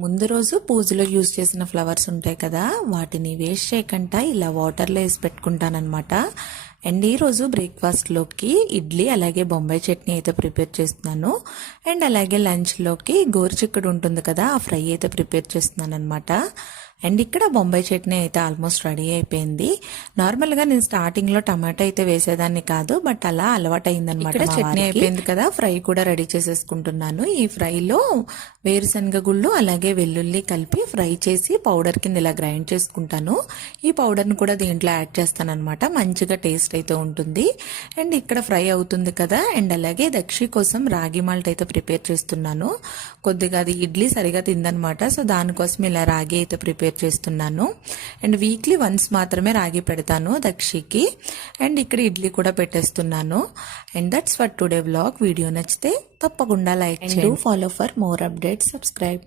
ముందు రోజు పూజలో యూజ్ చేసిన ఫ్లవర్స్ ఉంటాయి కదా, వాటిని వేస్ట్ చేయకుండా ఇలా వాటర్లో వేసి పెట్టుకుంటానమాట. అండ్ ఈరోజు బ్రేక్ఫాస్ట్లోకి ఇడ్లీ అలాగే బొంబాయి చట్నీ అయితే ప్రిపేర్ చేస్తున్నాను. అండ్ అలాగే లంచ్లోకి గోరుచిక్కుడు ఉంటుంది కదా, ఆ ఫ్రై అయితే ప్రిపేర్ చేస్తున్నాను అనమాట. అండ్ ఇక్కడ బొంబాయి చట్నీ అయితే ఆల్మోస్ట్ రెడీ అయిపోయింది. నార్మల్గా నేను స్టార్టింగ్లో టమాటా అయితే వేసేదాన్ని కాదు, బట్ అలా అలవాటు అయిందనమాట. చట్నీ అయిపోయింది కదా, ఫ్రై కూడా రెడీ చేసేసుకుంటున్నాను. ఈ ఫ్రైలో వేరుశనగ గుళ్ళు అలాగే వెల్లుల్లి కలిపి ఫ్రై చేసి పౌడర్ కింద ఇలా గ్రైండ్ చేసుకుంటాను. ఈ పౌడర్ని కూడా దీంట్లో యాడ్ చేస్తాను అనమాట, మంచిగా టేస్ట్ అయితే ఉంటుంది. అండ్ ఇక్కడ ఫ్రై అవుతుంది కదా, అండ్ అలాగే దక్షి కోసం రాగి మాల్ట్ అయితే ప్రిపేర్ చేస్తున్నాను. కొద్దిగా అది ఇడ్లీ సరిగా తిందనమాట, సో దానికోసం ఇలా రాగి అయితే ప్రిపేర్ చేస్తున్నాను. అండ్ వీక్లీ వన్స్ మాత్రమే రాగి పెడతాను దక్షికి. అండ్ ఇక్కడ ఇడ్లీ కూడా పెట్టేస్తున్నాను. And that's for today vlog. Video నచ్చితే తప్పకుండా లైక్ చేయండి. Follow for more updates. Subscribe.